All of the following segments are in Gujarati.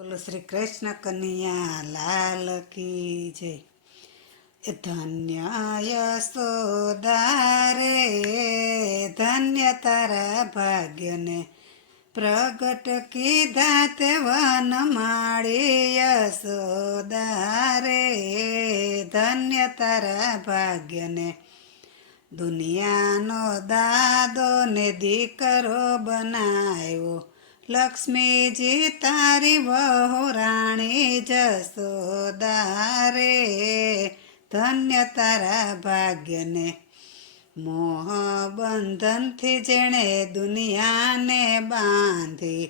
બોલો શ્રી કૃષ્ણ કનૈયા લાલ કી જય. ધન્ય યશોદા રે, ધન્ય તારા ભાગ્યને પ્રગટ કીધા તે વનમાળી. યશોદા રે, ધન્ય તારા ભાગ્યને દુનિયાનો દાદો ને દીકરો બનાવ્યો. લક્ષ્મીજી તારી વહુ રાણી જશોદા રે, ધન્ય તારા ભાગ્યને મોહ બંધનથી જેણે દુનિયાને બાંધી.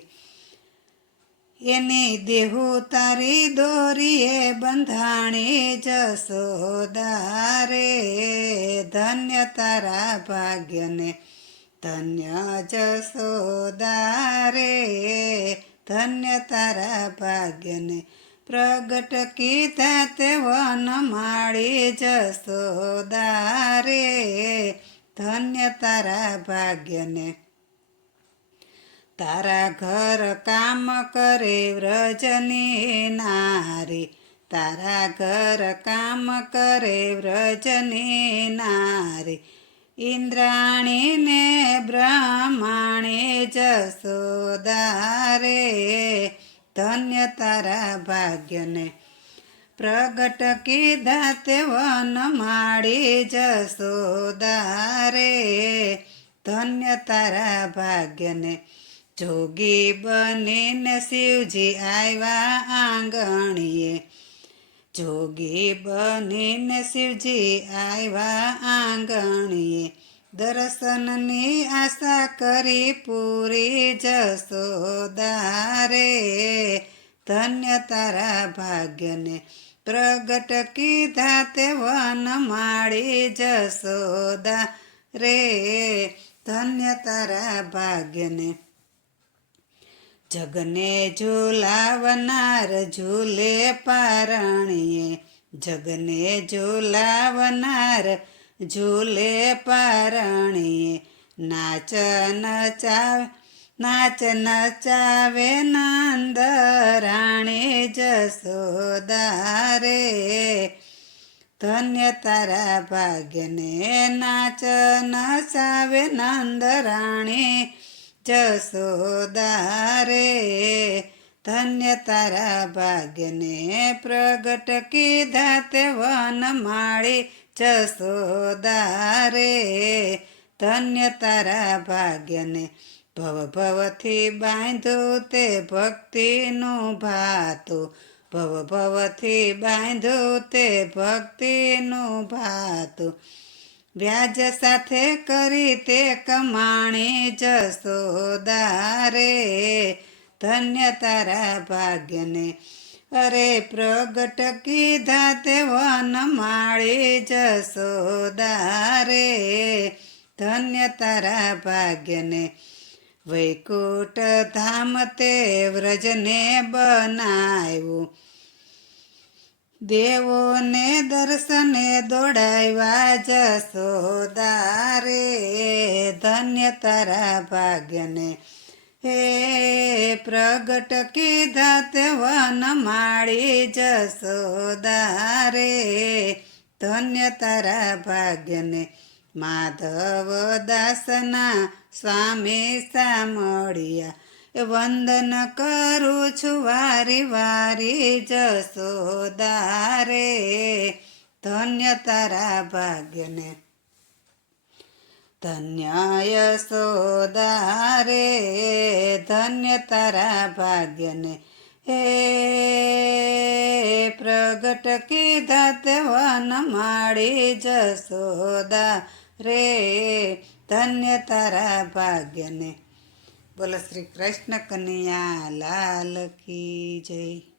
એની દેહુ તારી દોરીએ બંધાણી. જશોદા રે, ધન્ય તારા ભાગ્યને ધન્ય જશોદા રે, ધન્ય તારા ભાગ્યને પ્રગટ કીધા તે વનમાળી. જશોદા રે, ધન્ય તારા ભાગ્યને તારા ઘર કામ કરે વ્રજની નારી. તારા ઘર કામ કરે વ્રજની નારી. ઇન્દ્રાણી ને બ્રહ્માણી. જશોદા રે, ધન્ય તારા ભાગ્યને પ્રગટ કીધા તે વનમાળી. જશોદા રે, ધન્ય તારા ભાગ્યને જોગી બનીને શિવજી આવ્યા આંગણીએ. જોગી બનીને શિવજી આવ્યા આંગણીએ. દર્શનની આશા કરી પૂરી. જશોદા રે, ધન્ય તારા ભાગ્યને પ્રગટ કીધા તે વનમાળી. જશોદા રે, ધન્ય તારા ભાગ્યને જગને ઝુલાવનાર ઝૂલે પારણીએ. જગને ઝુલાવનાર ઝૂલે પારણીએ. નાચ નચાવે નંદ રાણી. જશોદા રે, ધન્ય તારા ભાગ્યને નાચ નચાવે નંદ રાણી. જશોદા રે, ધન્ય તારા ભાગ્યને પ્રગટ કીધા તે વનમાળી. જશોદા રે, ધન્ય તારા ભાગ્યને ભવ ભવથી બાંધ્યું તે ભક્તિનું ભાતું. ભવ ભવથી બાંધ્યું તે ભક્તિનું ભાતું. વ્યાજ સાથે કરી તે કમાણી. જશોદા રે, ધન્ય તારા ભાગ્યને અરે પ્રગટ કીધા તે વનમાળી. જશોદા રે, ધન્ય તારા ભાગ્યને વૈકુંઠ ધામ તે વ્રજને બનાવ્યું. દેવોને દર્શને દોડાવ્યા. જશોદા રે, ધન્ય તારા ભાગ્યને હે પ્રગટ કીધા તે વનમાળી. જશોદા રે, ધન્ય તારા ભાગ્યને માધવ દાસના સ્વામી સામળિયા. વંદન કરું છું વારી વારી. જશોદા રે, ધન્ય તારા ભાગ્યને ધન્ય યશોદા રે, ધન્ય તારા ભાગ્યને હે પ્રગટ કીધા તે વનમાળી. જશોદા રે, ધન્ય તારા ભાગ્યને બોલો શ્રી કૃષ્ણ કનૈયા લાલ કી જય.